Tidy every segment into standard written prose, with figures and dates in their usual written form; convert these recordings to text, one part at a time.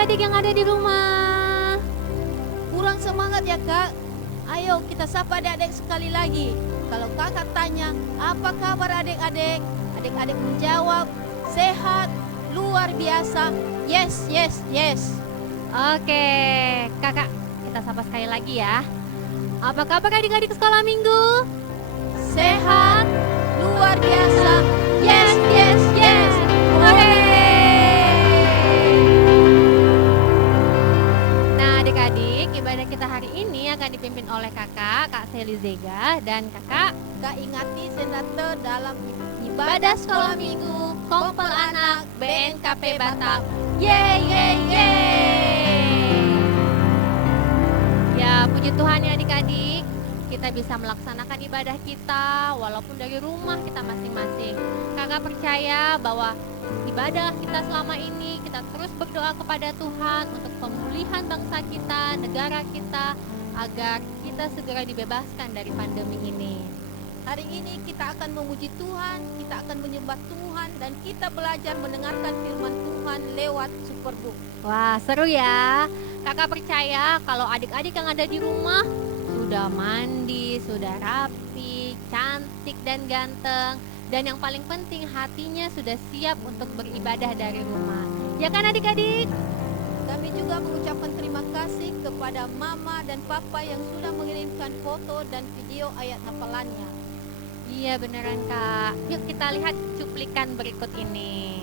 adik-adik yang ada di rumah? Kurang semangat ya kak? Ayo kita sapa adik-adik sekali lagi. Kalau kakak tanya, apa kabar adik-adik? Adik-adik menjawab, sehat, luar biasa, yes, yes, yes. Oke, kakak, kita sapa sekali lagi ya. Apa kabar adik-adik sekolah minggu? Sehat, luar biasa, yes, yes, yes. Oke. Nah adik-adik, ibadah kita hari ini akan dipimpin oleh kakak, Kak Seli Zega, dan kakak Kak Ingati Senata dalam ibadah sekolah minggu Kompel Anak BNKP Batam. Yeay, yeay, yeay. Ya puji Tuhan ya adik-adik, kita bisa melaksanakan ibadah kita walaupun dari rumah kita masing-masing. Kakak percaya bahwa ibadah kita selama ini, kita terus berdoa kepada Tuhan untuk pemulihan bangsa kita, negara kita, agar kita segera dibebaskan dari pandemi ini. Hari ini kita akan memuji Tuhan, kita akan menyembah Tuhan, dan kita belajar mendengarkan firman Tuhan lewat Superbook. Wah seru ya. Kakak percaya kalau adik-adik yang ada di rumah sudah mandi, sudah rapi, cantik dan ganteng, dan yang paling penting hatinya sudah siap untuk beribadah dari rumah. Ya kan adik-adik? Kami juga mengucapkan terima kasih kepada Mama dan Papa yang sudah mengirimkan foto dan video ayat hafalannya. Iya beneran kak. Yuk kita lihat cuplikan berikut ini.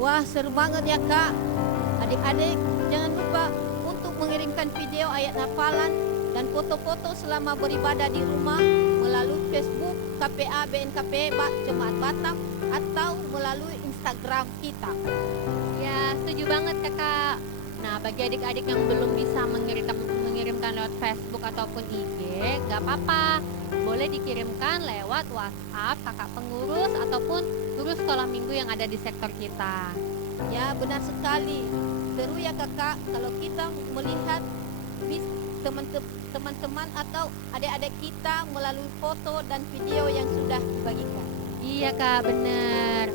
Wah, seru banget ya kak. Adik-adik jangan lupa untuk mengirimkan video ayat hafalan dan foto-foto selama beribadah di rumah melalui Facebook KPA BNKP Jemaat Batam atau melalui Instagram kita. Ya setuju banget kakak. Nah bagi adik-adik yang belum bisa mengirimkan lewat Facebook ataupun IG, gak apa-apa, boleh dikirimkan lewat WhatsApp kakak pengurus ataupun guru sekolah minggu yang ada di sektor kita. Ya benar sekali. Seru ya kakak kalau kita melihat teman-teman atau adik-adik kita melalui foto dan video yang sudah dibagikan. Iya kak, bener.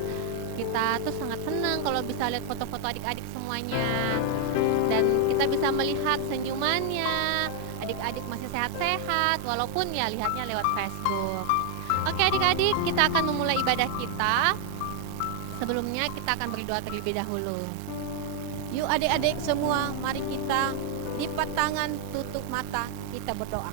Kita tuh sangat senang kalau bisa lihat foto-foto adik-adik semuanya. Dan kita bisa melihat senyumannya. Adik-adik masih sehat-sehat walaupun ya lihatnya lewat Facebook. Oke adik-adik, kita akan memulai ibadah kita. Sebelumnya kita akan berdoa terlebih dahulu. Yuk adik-adik semua, mari kita lipat tangan, tutup mata, kita berdoa.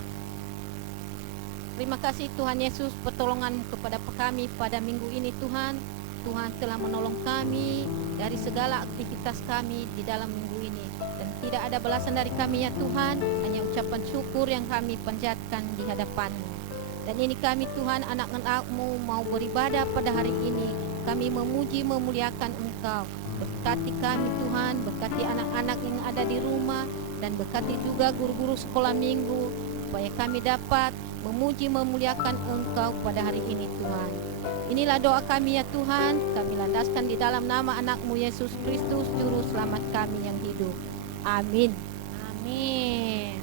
Terima kasih Tuhan Yesus, pertolongan-Mu kepada kami pada minggu ini Tuhan. Tuhan telah menolong kami dari segala aktivitas kami di dalam minggu ini. Dan tidak ada balasan dari kami ya Tuhan, hanya ucapan syukur yang kami panjatkan di hadapan-Mu. Dan ini kami Tuhan, anak-anak-Mu mau beribadah pada hari ini. Kami memuji, memuliakan Engkau. Berkati kami Tuhan, berkati anak-anak yang ada di rumah, dan berkati juga guru-guru sekolah minggu, supaya kami dapat memuji, memuliakan Engkau pada hari ini Tuhan. Inilah doa kami ya Tuhan, kami landaskan di dalam nama anak-Mu Yesus Kristus, Juru Selamat kami yang hidup. Amin. Amin.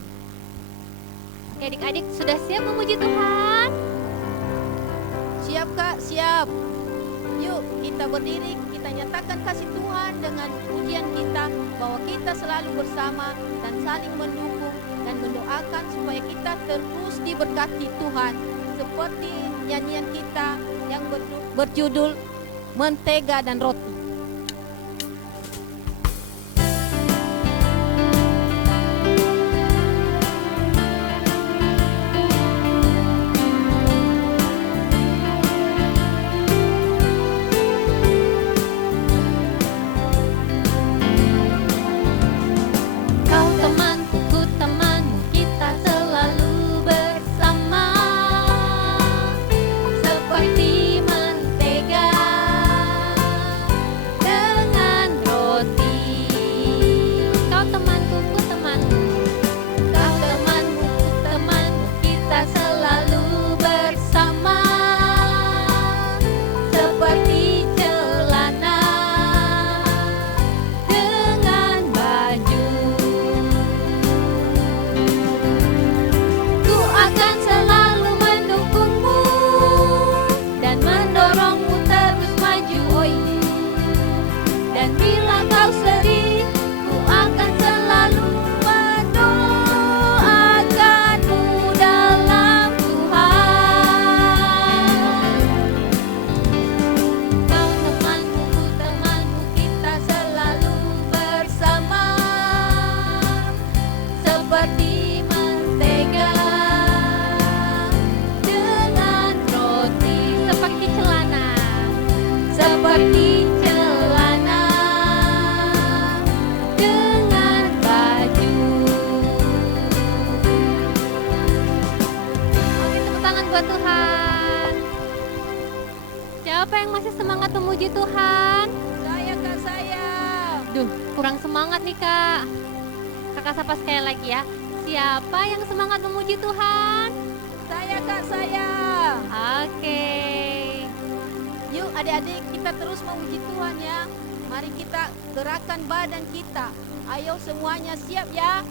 Oke adik-adik, sudah siap memuji Tuhan? Siap Kak, siap. Yuk kita berdiri, kita nyatakan kasih Tuhan dengan pujian kita, bahwa kita selalu bersama dan saling mendukung dan mendoakan supaya kita terus diberkati Tuhan. Seperti nyanyian kita yang berjudul Mentega dan Roti. Kau temanku, ku temanmu, kita selalu bersama. Seperti mentega seperti mentega dengan roti, seperti celana. seperti celana dengan baju. Oke, tepuk tangan buat Tuhan. Siapa yang masih semangat memuji Tuhan? Saya Kak, saya. Duh, kurang semangat nih Kak. Kakak sapa sekali lagi ya. Siapa yang semangat memuji Tuhan? Saya Kak, saya. Oke. Yuk adik-adik, kita terus memuji Tuhan ya. Mari kita gerakkan badan kita. Ayo semuanya siap ya.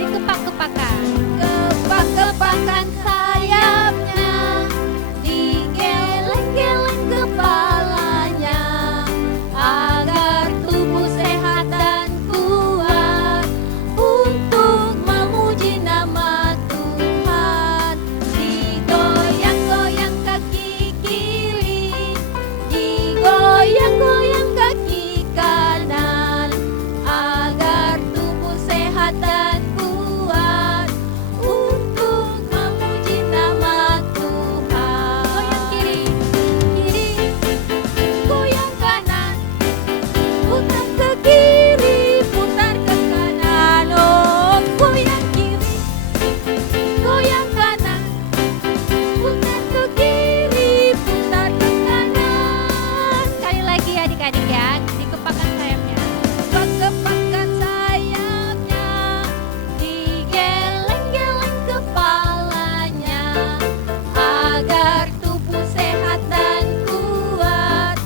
Dikepak-kepakan. Kepak-kepakan sayapnya, digeleng-geleng kepalanya, agar tubuh sehat dan kuat untuk memuji nama Tuhan. Digoyang-goyang kaki kiri, digoyang-goyang kaki kanan, agar tubuh sehat dan kuat untuk memuji nama Tuhan. Goyang kiri. Kiri, goyang kanan, putar ke kiri, putar ke kanan. Oh, goyang kiri, goyang kanan, putar ke kiri, putar ke kanan. Sekali lagi adik-adik ya. Dikepakkan sayapnya. Kepak-kepakan sayapnya, digeleng-geleng kepalanya, agar tubuh sehat dan kuat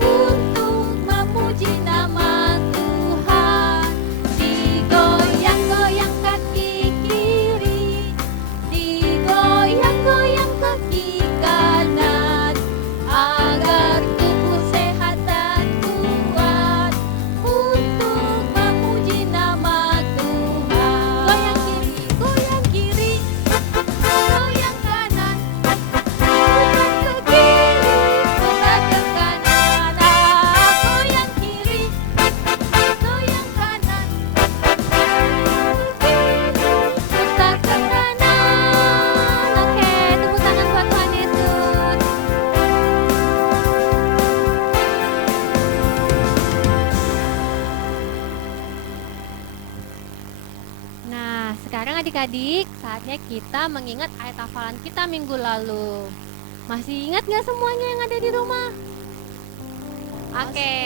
untuk memuji nama Tuhan. Digoyang-goyang kaki kiri, digoyang-goyang kaki kanan, agar tubuh sehat dan kuat untuk memuji nama Tuhan. Goyang kiri, goyang kanan, putar ke kiri, putar ke kanan. Goyang kiri, goyang kanan, putar ke kanan. Oke, tepuk tangan buat Tuhan Yesus. Nah, sekarang adik-adik, saatnya kita mengingat ayat hafalan kita minggu lalu. Masih ingat nggak semuanya yang ada di rumah? Oke,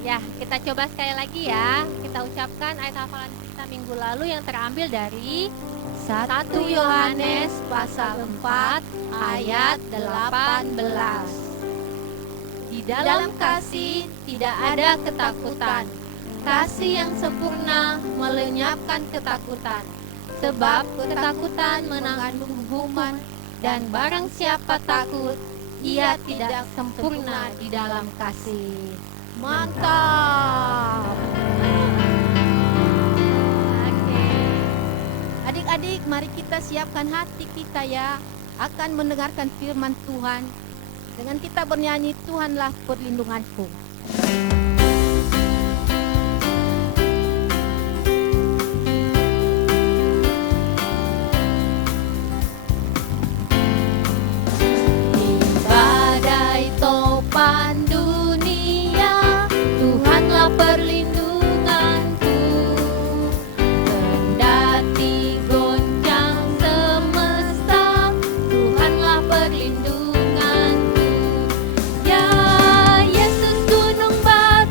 ya kita coba sekali lagi ya. Kita ucapkan ayat hafalan kita minggu lalu yang terambil dari 1 Yohanes pasal 4 ayat 18. Di dalam kasih tidak ada ketakutan. Kasih yang sempurna melenyapkan ketakutan. Sebab ketakutan menanggung hukuman, dan barang siapa takut, ia tidak sempurna di dalam kasih. Mantap. Oke. Adik-adik, mari kita siapkan hati kita ya akan mendengarkan firman Tuhan. Dengan kita bernyanyi, Tuhanlah perlindunganku. Di badai topan dunia, Tuhanlah perlindunganku. Kendati goncang semesta, Tuhanlah perlindunganku. Ya Yesus gunung batu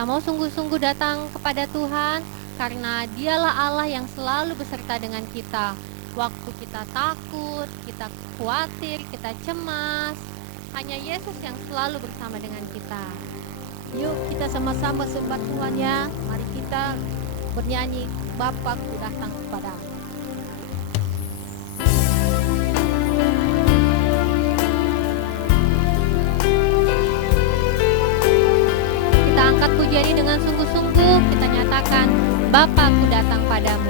kita mau sungguh-sungguh datang kepada Tuhan, karena Dialah Allah yang selalu beserta dengan kita. Waktu kita takut, kita khawatir, kita cemas, hanya Yesus yang selalu bersama dengan kita. Yuk kita sama-sama sembah Tuhan ya. Mari kita bernyanyi, Bapakku datang kepadamu. Kita angkat pujian ini dengan sungguh-sungguh, kita nyatakan, Bapakku datang padamu.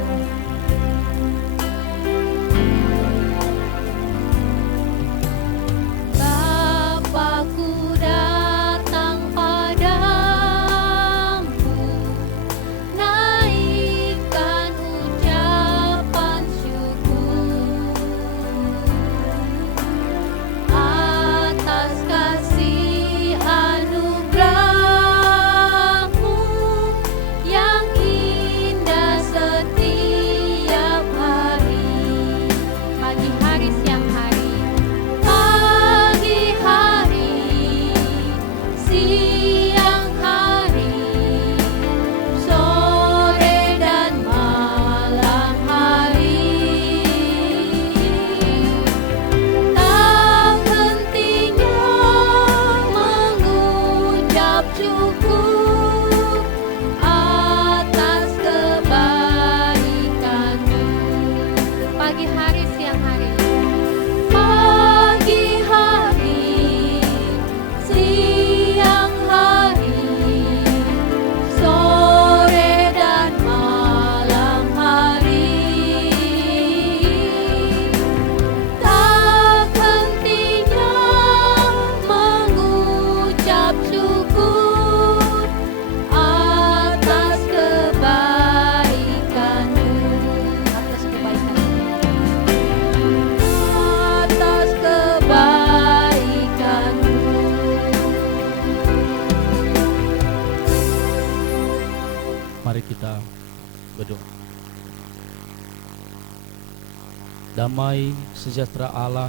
Bapakku datang padamu, naikkan ucapan syukur atas kasih anugerah-Mu yang indah setiap hari, pagi hari siang hari, pagi hari siang hari, sore dan malam hari. Tak hentinya mengucap syukur atas kebaikan-Mu, pagi hari siang hari, pagi hari siang hari, sore dan malam hari. Tak hentinya mengucap syukur atas kebaikan-Mu, Atas kebaikan-Mu. atas kebaikan-Mu. Mari kita berdoa. Damai sejahtera Allah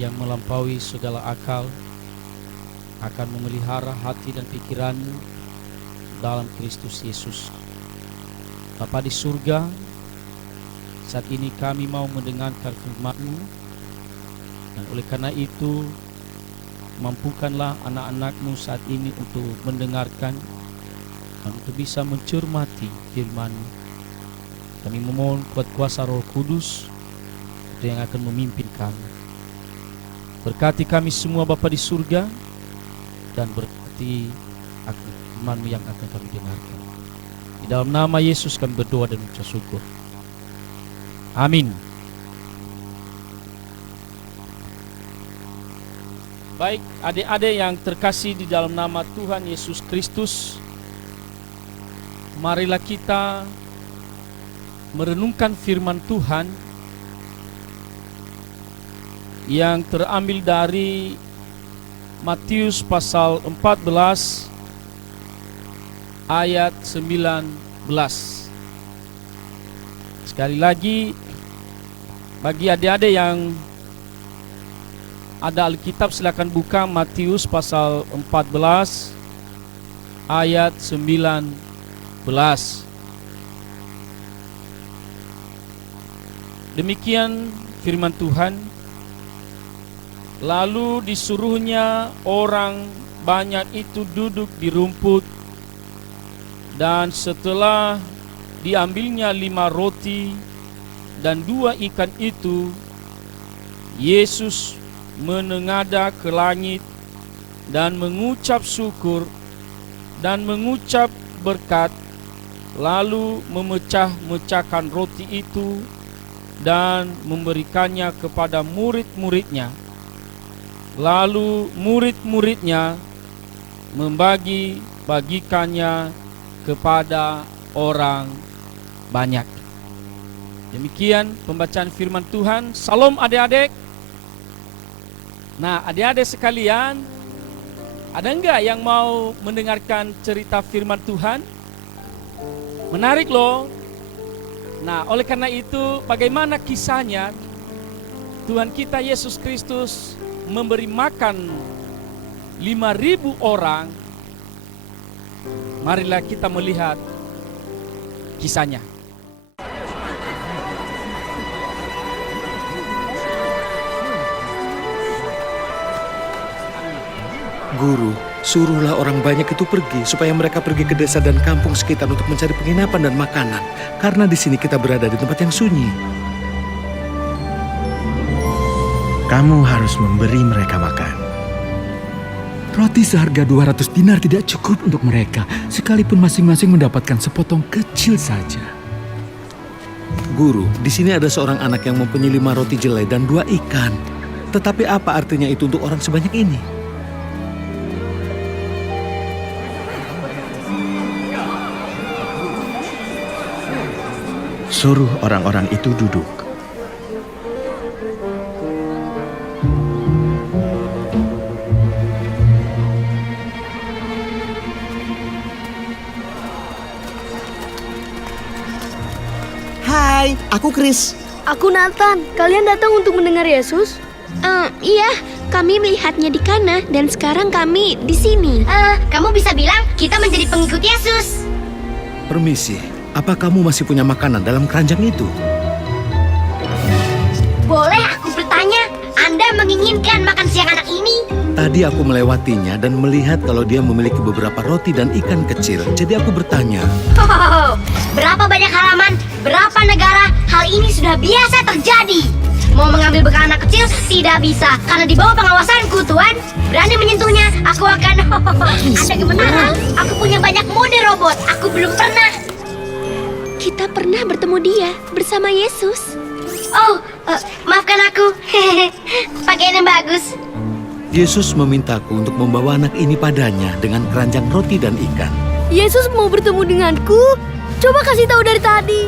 yang melampaui segala akal akan memelihara hati dan pikiranmu dalam Kristus Yesus. Bapa di surga, saat ini kami mau mendengarkan firman-Mu, dan oleh karena itu mampukanlah anak-anak-Mu saat ini untuk mendengarkan dan untuk bisa mencermati firman-Mu. Kami memohon kuat kuasa Roh Kudus itu yang akan memimpin kami. Berkati kami semua Bapa di surga, dan berkati akan firman-Mu yang akan kami dengarkan. Di dalam nama Yesus kami berdoa dan mengucap syukur. Amin. Baik, adik-adik yang terkasih di dalam nama Tuhan Yesus Kristus, marilah kita merenungkan firman Tuhan yang terambil dari Matius pasal 14 ayat 19. Sekali lagi, bagi adik-adik yang ada Alkitab, silakan buka Matius pasal 14 ayat 19. Demikian firman Tuhan. Lalu disuruhnya orang banyak itu duduk di rumput, dan setelah diambilnya 5 roti dan 2 ikan itu, Yesus menengadah ke langit dan mengucap syukur dan mengucap berkat, lalu memecah-mecahkan roti itu dan memberikannya kepada murid-muridnya. Lalu murid-muridnya membagi-bagikannya kepada orang banyak. Demikian pembacaan firman Tuhan. Salam adik-adik. Nah, adik-adik sekalian, ada enggak yang mau mendengarkan cerita firman Tuhan? Menarik loh. Nah, oleh karena itu, bagaimana kisahnya Tuhan kita Yesus Kristus memberi makan 5.000 orang Marilah kita melihat kisahnya. Guru, suruhlah orang banyak itu pergi supaya mereka pergi ke desa dan kampung sekitar untuk mencari penginapan dan makanan. Karena di sini kita berada di tempat yang sunyi. Kamu harus memberi mereka makan. Roti seharga 200 dinar tidak cukup untuk mereka, sekalipun masing-masing mendapatkan sepotong kecil saja. Guru, di sini ada seorang anak yang mempunyai 5 roti jelai dan 2 ikan. Tetapi apa artinya itu untuk orang sebanyak ini? Suruh orang-orang itu duduk. Hai, aku Chris. Aku Nathan. Kalian datang untuk mendengar Yesus? Iya, kami melihatnya di Kana dan sekarang kami di sini. Kamu bisa bilang kita menjadi pengikut Yesus. Permisi, apa kamu masih punya makanan dalam keranjang itu? Boleh aku bertanya, Anda menginginkan makan siang anak ini? Tadi aku melewatinya dan melihat kalau dia memiliki beberapa roti dan ikan kecil. Jadi aku bertanya, Berapa banyak halaman, berapa negara, hal ini sudah biasa terjadi. Mau mengambil bekal anak kecil tidak bisa karena di bawah pengawasanku, Tuan. Berani menyentuhnya, aku akan ada kebenaran. Aku punya banyak mode robot, aku belum pernah. Kita pernah bertemu dia bersama Yesus. Oh, maafkan aku. Pakaian yang bagus. Yesus memintaku untuk membawa anak ini padanya dengan keranjang roti dan ikan. Yesus mau bertemu denganku? Coba kasih tahu dari tadi.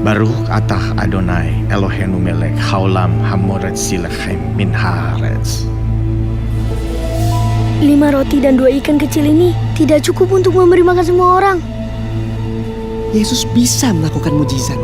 Baruch atah Adonai Eloheinu melech haolam hamoret silachem min haaretz. 5 roti dan 2 ikan kecil ini tidak cukup untuk memberi makan semua orang. Yesus bisa melakukan mujizat.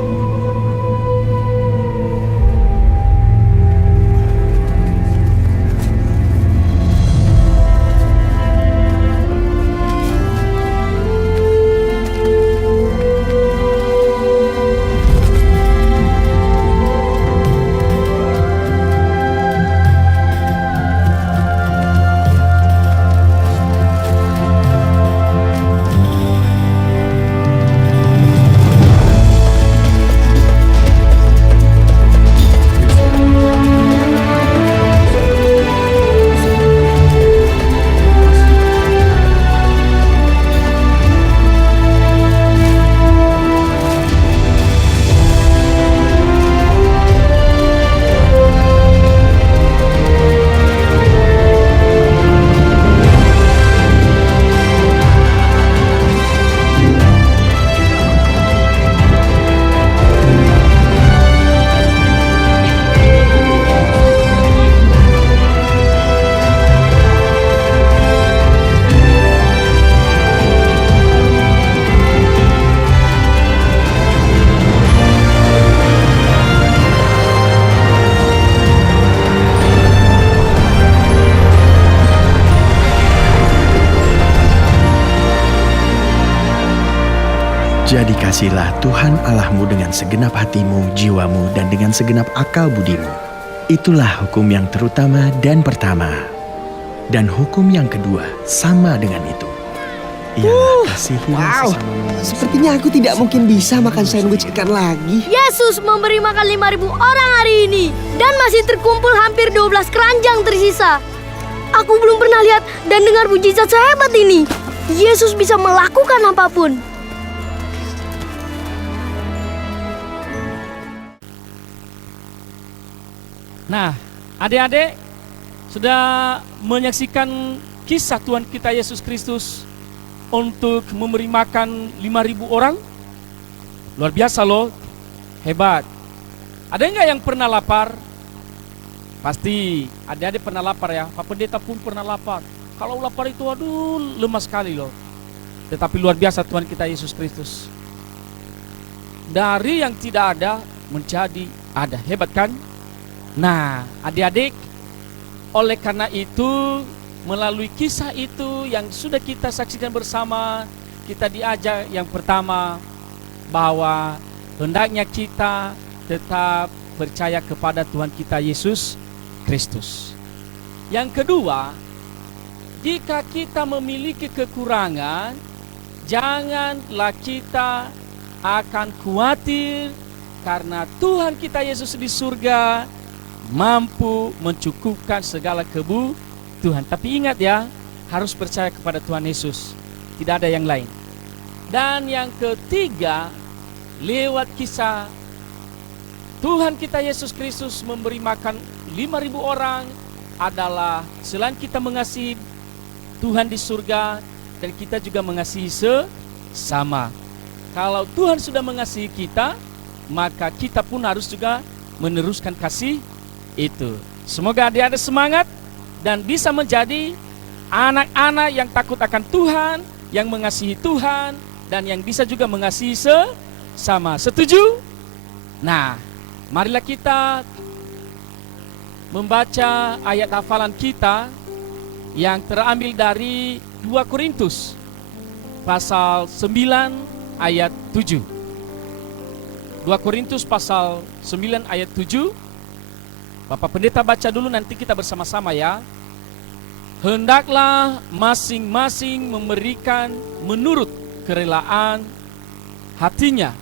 Jadi kasihlah Tuhan Allahmu dengan segenap hatimu, jiwamu, dan dengan segenap akal budimu. Itulah hukum yang terutama dan pertama. Dan hukum yang kedua sama dengan itu. Ialah kasihilah Wow, sesamamu. sepertinya aku tidak mungkin bisa makan sandwich ikan lagi. Yesus memberi makan 5.000 orang hari ini. Dan masih terkumpul hampir 12 keranjang tersisa. Aku belum pernah lihat dan dengar mujizat sehebat ini. Yesus bisa melakukan apapun. Nah, adik-adik sudah menyaksikan kisah Tuhan kita Yesus Kristus untuk memberi makan 5.000 orang? Luar biasa loh, hebat. Ada nggak yang pernah lapar? Pasti adik-adik pernah lapar ya, Pak Pendeta pun pernah lapar. Kalau lapar itu aduh lemas sekali loh. Tetapi luar biasa Tuhan kita Yesus Kristus. Dari yang tidak ada menjadi ada, hebat kan? Nah, adik-adik, Oleh karena itu, melalui kisah itu yang sudah kita saksikan bersama, kita diajak yang pertama bahwa hendaknya kita tetap percaya kepada Tuhan kita Yesus Kristus. Yang kedua, jika kita memiliki kekurangan, janganlah kita akan khawatir, karena Tuhan kita Yesus di surga mampu mencukupkan segala kebutuhan. Tapi ingat ya, harus percaya kepada Tuhan Yesus, tidak ada yang lain. Dan yang ketiga, lewat kisah Tuhan kita Yesus Kristus memberi makan 5.000 orang adalah selain kita mengasihi Tuhan di surga, dan kita juga mengasihi sesama. Kalau Tuhan sudah mengasihi kita, maka kita pun harus juga meneruskan kasih itu. Semoga adik-adik semangat dan bisa menjadi anak-anak yang takut akan Tuhan, yang mengasihi Tuhan, dan yang bisa juga mengasihi sesama. Setuju? Nah, marilah kita membaca ayat hafalan kita yang terambil dari 2 Korintus pasal 9 ayat 7. 2 Korintus pasal 9 ayat 7. Bapak Pendeta baca dulu, nanti kita bersama-sama ya. Hendaklah masing-masing memberikan menurut kerelaan hatinya,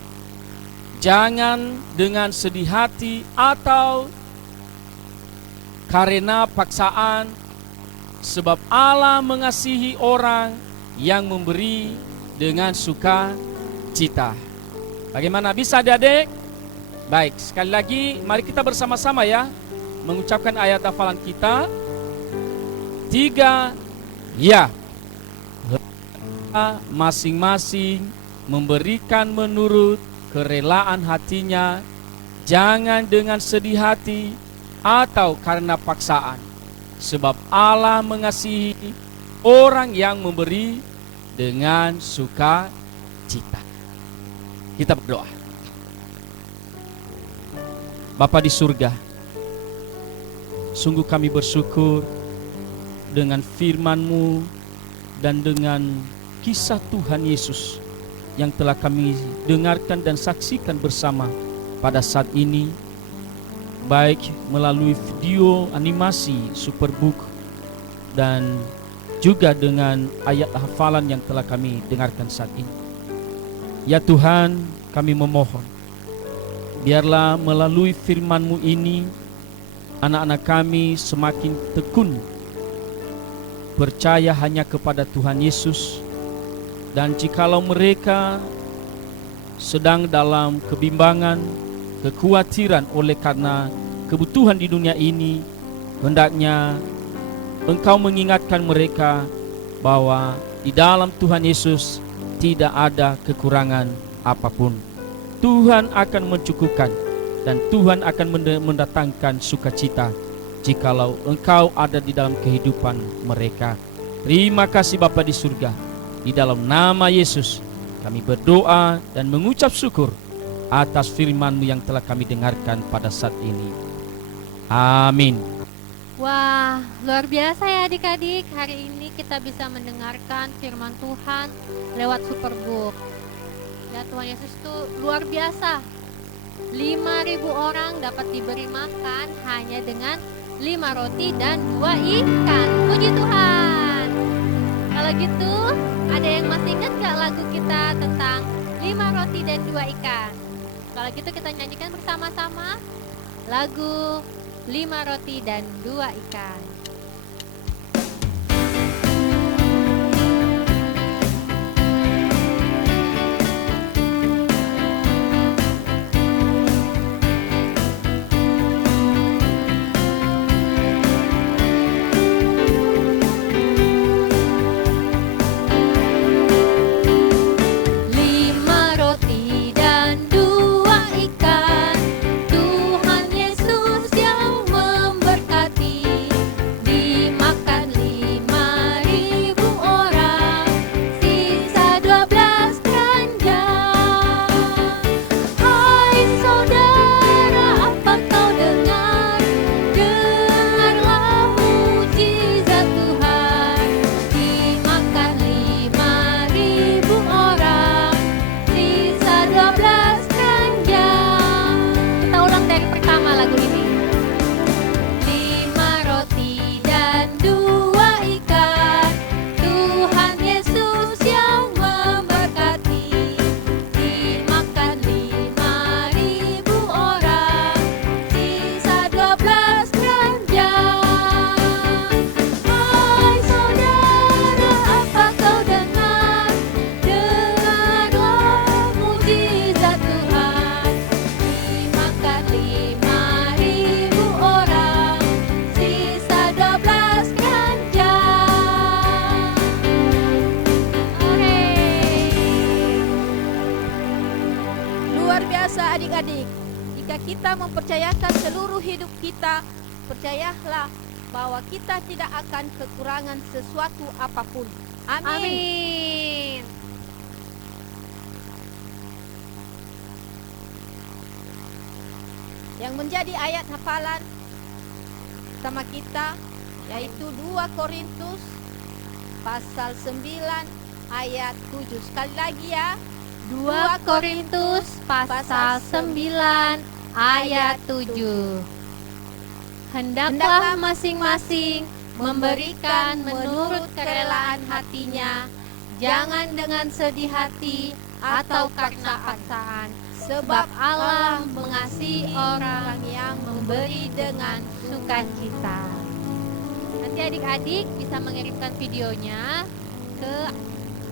jangan dengan sedih hati atau karena paksaan, sebab Allah mengasihi orang yang memberi dengan sukacita. Bagaimana, bisa adik-adik? Baik, sekali lagi mari kita bersama-sama ya mengucapkan ayat hafalan kita. 3, ya. Masing-masing memberikan menurut kerelaan hatinya, jangan dengan sedih hati atau karena paksaan, sebab Allah mengasihi orang yang memberi dengan sukacita. Kita berdoa. Bapa di surga, sungguh kami bersyukur dengan firman-Mu dan dengan kisah Tuhan Yesus yang telah kami dengarkan dan saksikan bersama pada saat ini, baik melalui video animasi Superbook dan juga dengan ayat hafalan yang telah kami dengarkan saat ini. Ya Tuhan, kami memohon, biarlah melalui firman-Mu ini anak-anak kami semakin tekun percaya hanya kepada Tuhan Yesus. Dan jikalau mereka sedang dalam kebimbangan, kekhawatiran oleh karena kebutuhan di dunia ini, hendaknya Engkau mengingatkan mereka bahwa di dalam Tuhan Yesus tidak ada kekurangan apapun. Tuhan akan mencukupkan dan Tuhan akan mendatangkan sukacita jikalau Engkau ada di dalam kehidupan mereka. Terima kasih Bapa di surga. Di dalam nama Yesus kami berdoa dan mengucap syukur atas firman-Mu yang telah kami dengarkan pada saat ini. Amin. Wah, luar biasa ya adik-adik. Hari ini kita bisa mendengarkan firman Tuhan lewat Superbook. Ya, Tuhan Yesus itu luar biasa. 5.000 orang dapat diberi makan hanya dengan 5 roti dan 2 ikan. Puji Tuhan. Kalau gitu, ada yang masih ingat gak lagu kita tentang 5 roti dan 2 ikan? Kalau gitu kita nyanyikan bersama-sama lagu 5 roti dan 2 ikan. Adik-adik, jika kita mempercayakan seluruh hidup kita, percayalah bahwa kita tidak akan kekurangan sesuatu apapun. Amin. Amin. Yang menjadi ayat hafalan sama kita yaitu 2 Korintus pasal 9 ayat 7. Sekali lagi ya. 2 Korintus pasal 9 ayat 7. Hendaklah masing-masing memberikan menurut kerelaan hatinya, jangan dengan sedih hati atau karena paksaan, sebab Allah mengasihi orang yang memberi dengan sukacita. Nanti adik-adik bisa mengirimkan videonya ke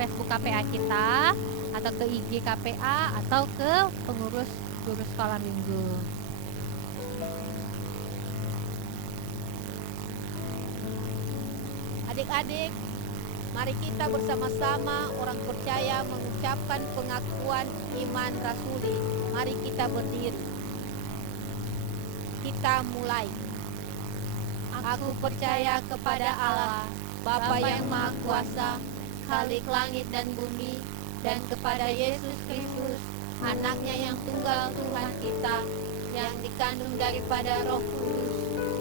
Facebook KPA kita, atau ke IG KPA, atau ke pengurus guru sekolah minggu. Adik-adik, mari kita bersama-sama orang percaya mengucapkan pengakuan iman rasuli. Mari kita berdiri. Kita mulai. Aku percaya kepada Allah, Bapa yang Maha Kuasa, Khalik langit dan bumi, dan kepada Yesus Kristus, anaknya yang tunggal Tuhan kita, yang dikandung daripada Roh Kudus,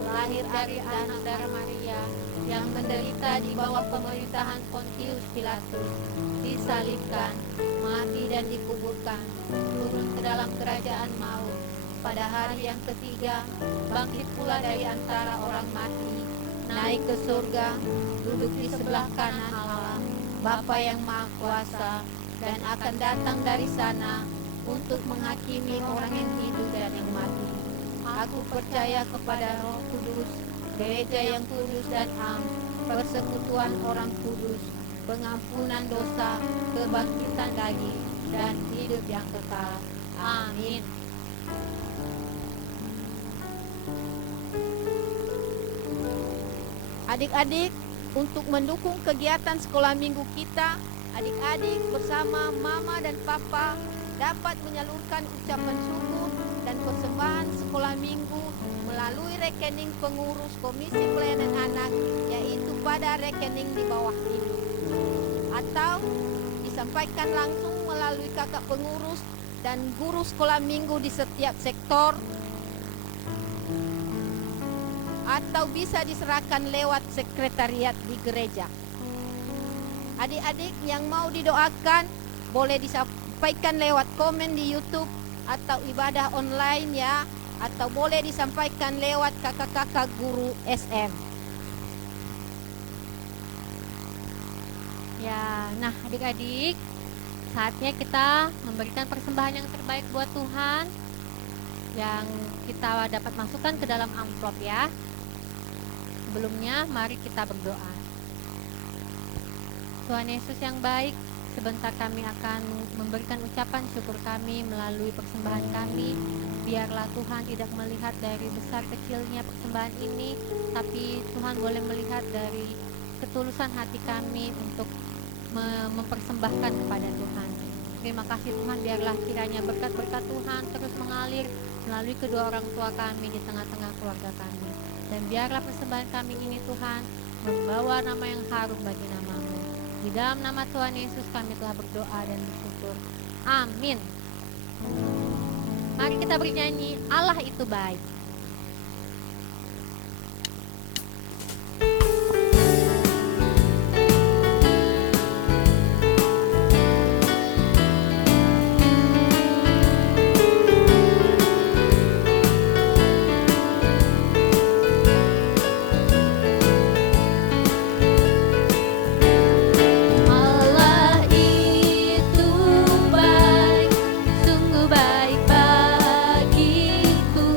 lahir dari anak darah Maria, yang menderita di bawah pemerintahan Pontius Pilatus, disalibkan, mati dan dikuburkan, turun ke dalam kerajaan maut. Pada hari yang ketiga, bangkit pula dari antara orang mati, naik ke surga, duduk di sebelah kanan Allah, Bapa yang Maha Kuasa, dan akan datang dari sana untuk menghakimi orang yang hidup dan yang mati. Aku percaya kepada Roh Kudus, gereja yang kudus dan am, persekutuan orang kudus, pengampunan dosa, kebangkitan daging, dan hidup yang kekal. Amin. Adik-adik, untuk mendukung kegiatan sekolah minggu kita, adik-adik bersama mama dan papa dapat menyalurkan ucapan syukur dan persembahan sekolah minggu melalui rekening pengurus Komisi Pelayanan Anak, yaitu pada rekening di bawah ini, atau disampaikan langsung melalui kakak pengurus dan guru sekolah minggu di setiap sektor, atau bisa diserahkan lewat sekretariat di gereja. Adik-adik yang mau didoakan boleh disampaikan lewat komen di YouTube atau ibadah online ya, atau boleh disampaikan lewat kakak-kakak guru SM. Ya, nah adik-adik, saatnya kita memberikan persembahan yang terbaik buat Tuhan, yang kita dapat masukkan ke dalam amplop ya. Sebelumnya mari kita berdoa. Tuhan Yesus yang baik, sebentar kami akan memberikan ucapan syukur kami melalui persembahan kami. Biarlah Tuhan tidak melihat dari besar kecilnya persembahan ini, tapi Tuhan boleh melihat dari ketulusan hati kami untuk mempersembahkan kepada Tuhan. Terima kasih Tuhan, biarlah kiranya berkat-berkat Tuhan terus mengalir melalui kedua orang tua kami di tengah-tengah keluarga kami. Dan biarlah persembahan kami ini Tuhan membawa nama yang harum bagi nama-Mu. Di dalam nama Tuhan Yesus kami telah berdoa dan bersyukur. Amin. Mari kita bernyanyi, Allah itu baik. Allah itu baik, sungguh baik bagiku.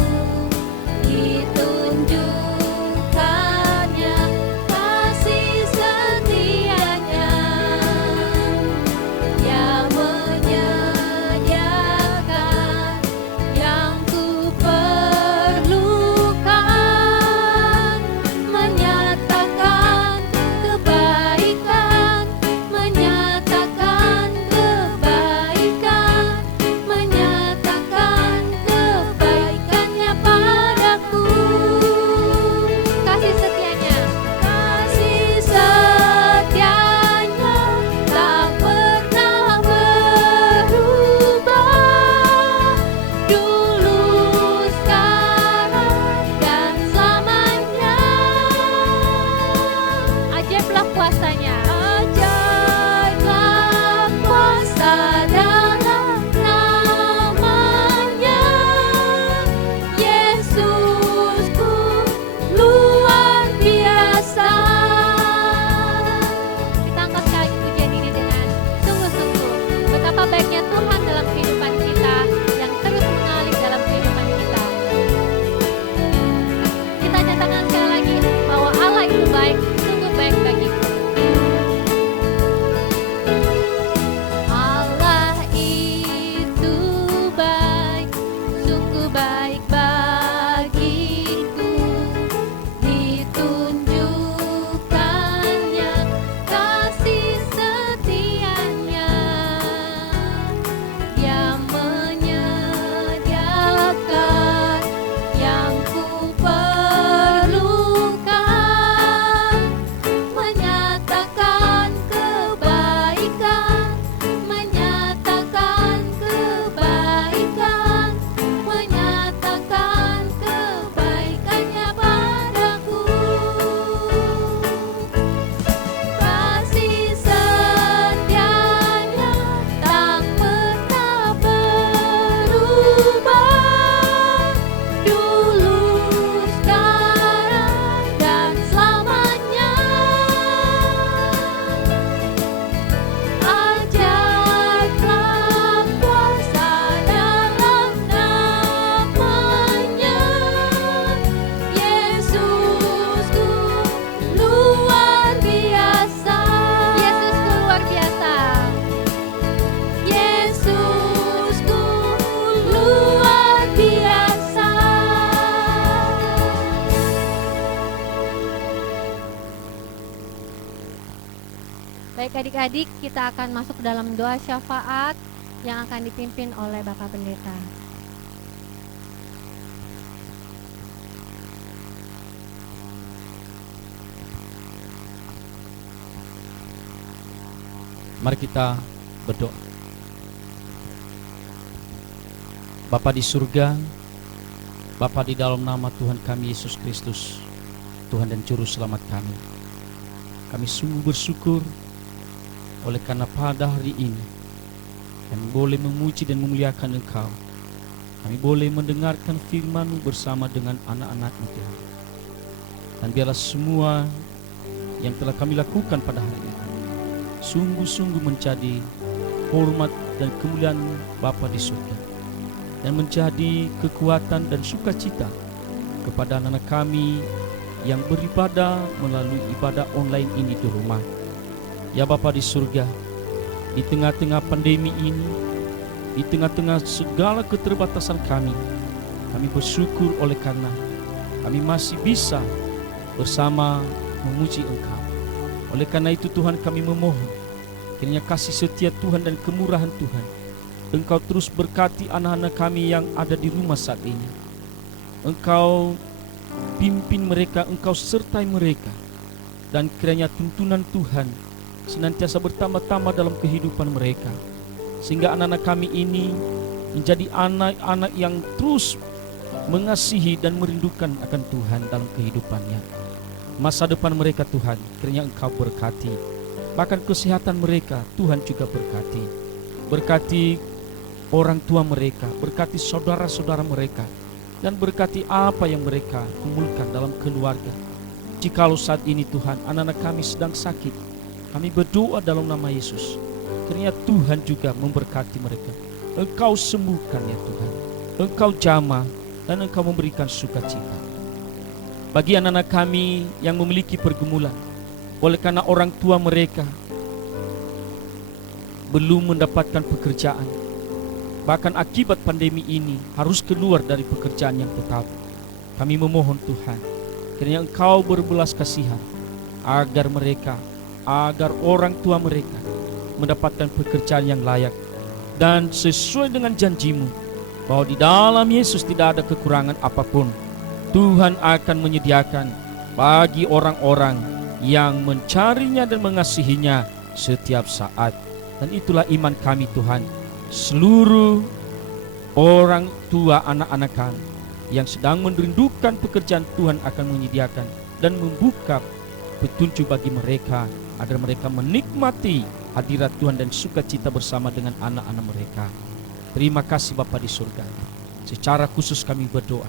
Baik adik-adik, kita akan masuk dalam doa syafaat yang akan dipimpin oleh Bapak Pendeta. Mari kita berdoa. Bapa di surga, Bapa di dalam nama Tuhan kami Yesus Kristus, Tuhan dan Juru Selamat kami sungguh bersyukur oleh karena pada hari ini kami boleh memuji dan memuliakan Engkau. Kami boleh mendengarkan firman-Mu bersama dengan anak-anak-Mu Tuhan. Dan biarlah semua yang telah kami lakukan pada hari ini sungguh-sungguh menjadi hormat dan kemuliaan Bapa di surga, dan menjadi kekuatan dan sukacita kepada anak-anak kami yang beribadah melalui ibadah online ini di rumah. Ya Bapa di surga, di tengah-tengah pandemi ini, di tengah-tengah segala keterbatasan kami bersyukur oleh karena kami masih bisa bersama memuji Engkau. Oleh karena itu Tuhan, kami memohon kiranya kasih setia Tuhan dan kemurahan Tuhan Engkau terus berkati anak-anak kami yang ada di rumah saat ini. Engkau pimpin mereka, Engkau sertai mereka, dan kiranya tuntunan Tuhan senantiasa bertambah-tambah dalam kehidupan mereka, sehingga anak-anak kami ini menjadi anak-anak yang terus mengasihi dan merindukan akan Tuhan dalam kehidupannya. Masa depan mereka Tuhan, kiranya Engkau berkati. Bahkan kesehatan mereka Tuhan juga berkati. Berkati orang tua mereka, berkati saudara-saudara mereka, dan berkati apa yang mereka kumpulkan dalam keluarga. Jikalau saat ini Tuhan, anak-anak kami sedang sakit, kami berdoa dalam nama Yesus, kiranya Tuhan juga memberkati mereka. Engkau sembuhkan ya Tuhan, Engkau jamah, dan Engkau memberikan sukacita. Bagi anak-anak kami yang memiliki pergumulan, oleh karena orang tua mereka belum mendapatkan pekerjaan, bahkan akibat pandemi ini harus keluar dari pekerjaan yang tetap, kami memohon Tuhan, kiranya Engkau berbelas kasihan agar orang tua mereka mendapatkan pekerjaan yang layak dan sesuai dengan janji-Mu bahwa di dalam Yesus tidak ada kekurangan apapun. Tuhan akan menyediakan bagi orang-orang yang mencarinya dan mengasihinya setiap saat. Dan itulah iman kami Tuhan. Seluruh orang tua anak-anak kami yang sedang merindukan pekerjaan, Tuhan akan menyediakan dan membuka petunjuk bagi mereka, agar mereka menikmati hadirat Tuhan dan sukacita bersama dengan anak-anak mereka. Terima kasih Bapa di surga. Secara khusus kami berdoa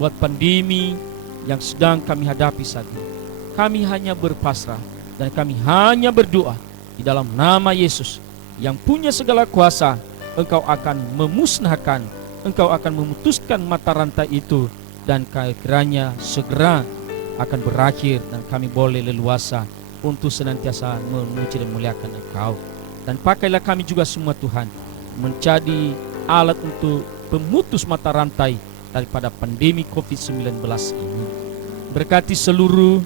buat pandemi yang sedang kami hadapi saat ini. Kami hanya berpasrah dan kami hanya berdoa di dalam nama Yesus yang punya segala kuasa. Engkau akan memusnahkan, Engkau akan memutuskan mata rantai itu, dan kiranya segera akan berakhir dan kami boleh leluasa untuk senantiasa memuji dan memuliakan Engkau. Dan pakailah kami juga semua Tuhan menjadi alat untuk pemutus mata rantai daripada pandemi COVID-19 ini. Berkati seluruh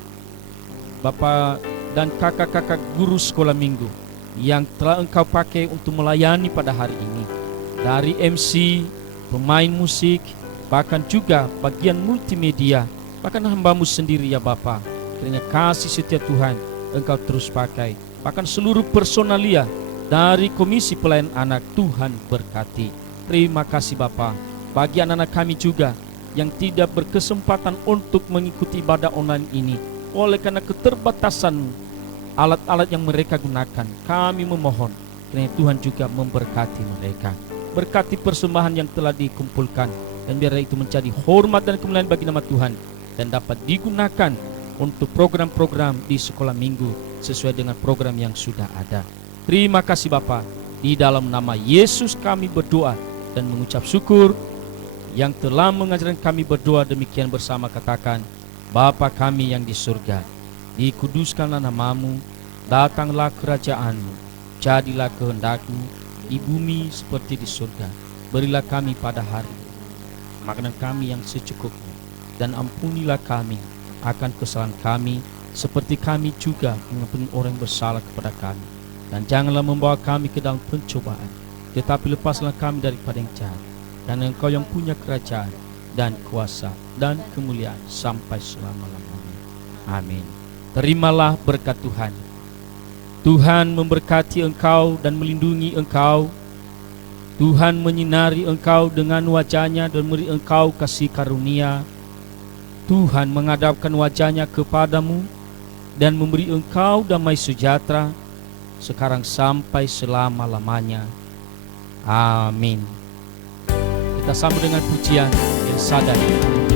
Bapak dan kakak-kakak guru sekolah minggu yang telah Engkau pakai untuk melayani pada hari ini. Dari MC, pemain musik, bahkan juga bagian multimedia, bahkan hamba-Mu sendiri ya Bapa. Kiranya kasih setia Tuhan Engkau terus pakai. Bahkan seluruh personalia dari Komisi Pelayanan Anak, Tuhan berkati. Terima kasih Bapa. Bagi anak-anak kami juga yang tidak berkesempatan untuk mengikuti ibadah online ini oleh karena keterbatasan alat-alat yang mereka gunakan, kami memohon kiranya Tuhan juga memberkati mereka. Berkati persembahan yang telah dikumpulkan, dan biarlah itu menjadi hormat dan kemuliaan bagi nama Tuhan, dan dapat digunakan untuk program-program di sekolah minggu sesuai dengan program yang sudah ada. Terima kasih Bapa. Di dalam nama Yesus kami berdoa dan mengucap syukur. Yang telah mengajarkan kami berdoa demikian bersama, katakan, Bapa kami yang di surga, dikuduskanlah nama-Mu, datanglah kerajaan-Mu, jadilah kehendak-Mu di bumi seperti di surga. Berilah kami pada hari ini makanan kami yang secukupnya, dan ampunilah kami akan kesalahan kami seperti kami juga mengampuni orang yang bersalah kepada kami. Dan janganlah membawa kami ke dalam pencobaan, tetapi lepaslah kami daripada yang jahat. Dan Engkau yang punya kerajaan dan kuasa dan kemuliaan sampai selama-lamanya. Amin. Terimalah berkat Tuhan. Tuhan memberkati engkau dan melindungi engkau. Tuhan menyinari engkau dengan wajah-Nya dan memberi engkau kasih karunia. Tuhan menghadapkan wajah-Nya kepadamu dan memberi engkau damai sejahtera sekarang sampai selama-lamanya. Amin. Kita sambut dengan pujian yang sadar.